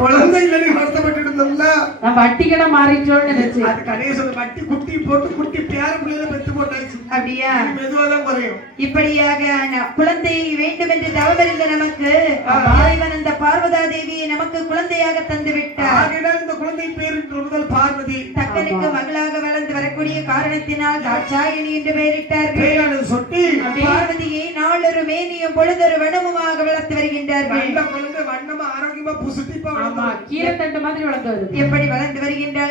குழந்தை இல்லைன்னு வருத்தப்பட்டு இருந்தோம்ல நான் வட்டிக்கடை மாறிட்டோம்னு நினைச்சேன். அது கணேசன் வட்டி குட்டி போட்டு குட்டி பேர பிள்ளைல பெத்து போட்டாச்சு. அப்படியா? மெதுவா தான் குறையும். இப்படியாக ந- குழந்தை வேண்டும் என்று தவமிருந்த நமக்கு இறைவன் அந்த பார்வதா தேவியை நமக்கு குழந்தையாக தந்து விட்டார். இந்த குழந்தை பேர் முதல் பார்வதி. தக்கனுக்கு மகளாக வளர்ந்து வரக்கூடிய காரணத்தினால் தாட்சாயினி என்று பெயரிட்டார்கள். பேரானது சொட்டி. பார்வதியை நாளொரு மேனியும் பொழுதொரு வனமுமாக வளர்த்து வருகின்றார்கள் நல்ல குழந்தை வண்ணமா ஆமா கீரை தண்டு மாதிரி வளர்ந்து வருது. எப்படி வளர்ந்து வருகின்றாள்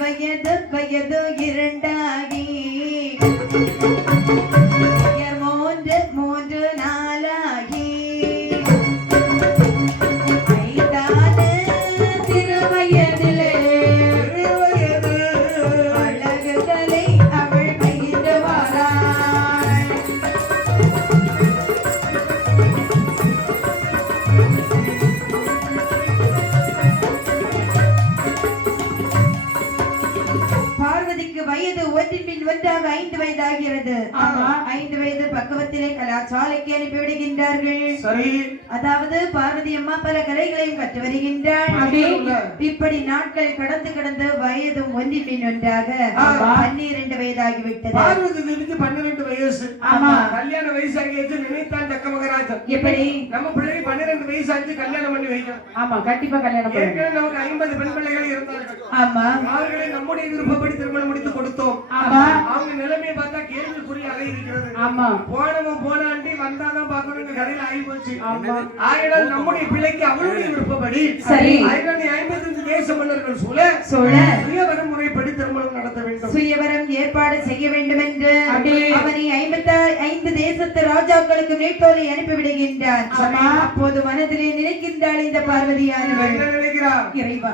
வயது வயது இரண்டாகி. வயது பின் ஒன்றாக ஐந்து வயதாகிறது. ஆமா. ஐந்து வயது பக்குவத்திலே கலாசாலைக்கு அனுப்பிவிடுகின்றார்கள் சரி. அதாவது பார்வதி அம்மா பல கலைகளையும் கற்று வருகின்றாள். அப்படி? இப்படி நாட்கள் கடந்து கடந்து வயதும் ஒன்றின் பின் ஒன்றாக. பன்னிரண்டு வயதாகிவிட்டது. பார்வதி தேவிக்கு பன்னிரெண்டு வயசு. ஆமா. கல்யாண வயசு ஆகியாச்சு நினைத்தான் தக்க மகராஜன். எப்படி? நம்ம பிள்ளைக்கு பன்னிரெண்டு வயசு ஆச்சு கல்யாணம் பண்ணி வைக்கணும். ஆமா கண்டிப்பா கல்யாணம் ஏற்கனவே நமக்கு ஐம்பது பெண் பிள்ளைகள் இருந்தார்கள். ஆமா. அவர்களை நம்முடைய விருப்பப்படி திருமணம் முடித்து கொடுத்தோம். ஆமா. அவங்க நிலைமையை பார்த்தா கேள்விக்குறியாக இருக்கிறது ஆமா போனவன் போனாண்டி வந்தாதான் பார்க்கணுங்க கதையில ஆகி போச்சு ஆமா. ஆயினால் நம்முடைய பிள்ளைக்கு அவருடைய விருப்பப்படி சரி. ஆயிரத்தி ஐம்பத்தஞ்சு தேச மன்னர்கள் சூழ சூழ சுயவர முறைப்படி திருமணம் நடத்த வேண்டும் சுயவரம் ஏற்பாடு செய்ய வேண்டும் என்று அப்படி? ராஜாக்களுக்கு நீட்டோலை அனுப்பி விடுகின்றான். ஆமா. அப்போது மனதிலே நினைக்கின்றாள் இந்த பார்வதியானவள். என்ன நினைக்கிறார்? இறைவா.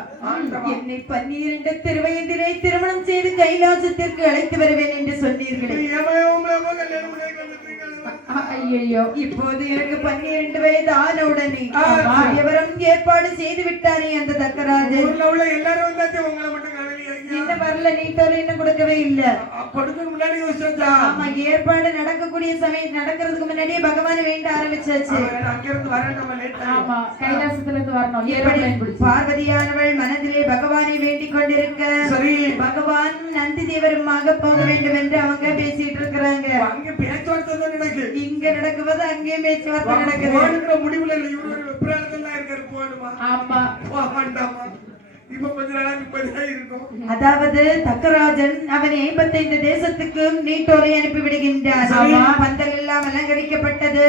என்னை பன்னிரண்டு திருவயதிலே திருமணம் செய்து கைலாசத்திற்கு அழைத்து வருவேன் என்று சொன்னீர்களே. ஐயோ இப்போது எனக்கு பன்னிரண்டு வயது ஆன உடனே. சுயவரம் ஏற்பாடு செய்து விட்டாரே அந்த தக்கராஜன் எல்லாரும் வந்தாச்சு உங்களை மட்டும். இன்னும் வரல நீட்டோலை இன்னும் கொடுக்கவே இல்ல. கொடுக்க முன்னாடி ஏற்பாடு நடக்கக்கூடிய சமயம் நடக்கிறதுக்கு முன்னாடியே பகவானை வேண்ட ஆரம்பிச்சாச்சு. அங்கிருந்து வர நம்ம லேட் ஆமா கைலாசத்துல இருந்து வரணும் பார்வதியானவள் மனதிலே பகவானை வேண்டிக் கொண்டிருக்க சரி. பகவான் நந்தி தேவருமாக போக வேண்டும் என்று அவங்க பேசிட்டு இருக்கிறாங்க அங்க பேச்சுவார்த்தை தான் இங்க நடக்கும்போது அங்கேயும் பேச்சுவார்த்தை நடக்குது. முடிவுல இல்ல இவரு ஒரு வெப்ராளத்துல தான் இருக்காரு போகணுமா? ஆமா போக வேண்டாமா இப்ப கொஞ்ச நாளா நிம்மதியா இருக்கும் அதாவது தக்கராஜன் அவனை ஐம்பத்தைந்து தேசத்துக்கு நீட்டோரை அனுப்பி விடுகின்றார். பந்தல் எல்லாம் அலங்கரிக்கப்பட்டது.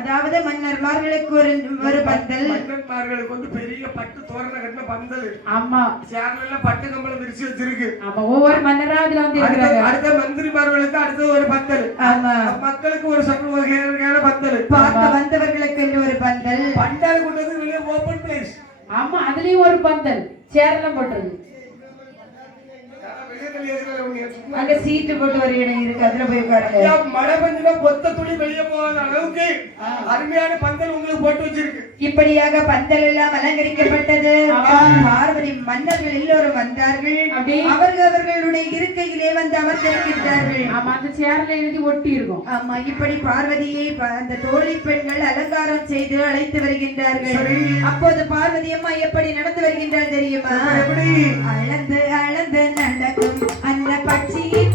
அதாவது மன்னர்மார்களுக்கு ஒரு ஒரு பந்தல். மன்னன்மார்களுக்கு வந்து பெரிய பட்டு தோரண கட்டின பந்தல். ஆமா. சேர்ல பட்டு கம்பளம் விரிச்சு வச்சிருக்கு. ஆமா ஒவ்வொரு மன்னரா அதுல வந்து அடுத்த மந்திரிமார்களுக்கு அடுத்தது ஒரு பந்தல். ஆமா. மக்களுக்கு ஒரு சற்று வகையான பந்தல். பார்க்க வந்தவர்களுக்கு என்று ஒரு பந்தல். பண்டாரு கொண்டு வந்து வெளியே ஓபன் பிளேஸ் ஆமா அதுலயும் ஒரு பந்தல். சேர்ல போட்டது அங்க சீட்டு போட்டு ஒரு இடம் இருக்கு அதுல போய் உட்காருங்க. மழை பெஞ்சுனா பொத்த துளி வெளியே போகாத அளவுக்கு அருமையான பந்தல் உங்களுக்கு போட்டு வச்சிருக்கு. இப்படியாக பந்தல் எல்லாம் அலங்கரிக்கப்பட்டது. பார்வதி மன்னர்கள் எல்லோரும் வந்தார்கள்? அவர்கள் அவர்களுடைய இருக்கையிலே வந்து அமர்ந்திருக்கின்றார்கள். ஆமா அந்த சேர்ல எழுதி ஒட்டி இருக்கும் ஆமா இப்படி பார்வதியை அந்த தோழி பெண்கள் அலங்காரம் செய்து அழைத்து வருகின்றார்கள். அப்போது பார்வதி அம்மா எப்படி நடந்து வருகின்றாள் தெரியுமா? அளந்து அளந்து நடக்கும் அந்த பட்சியை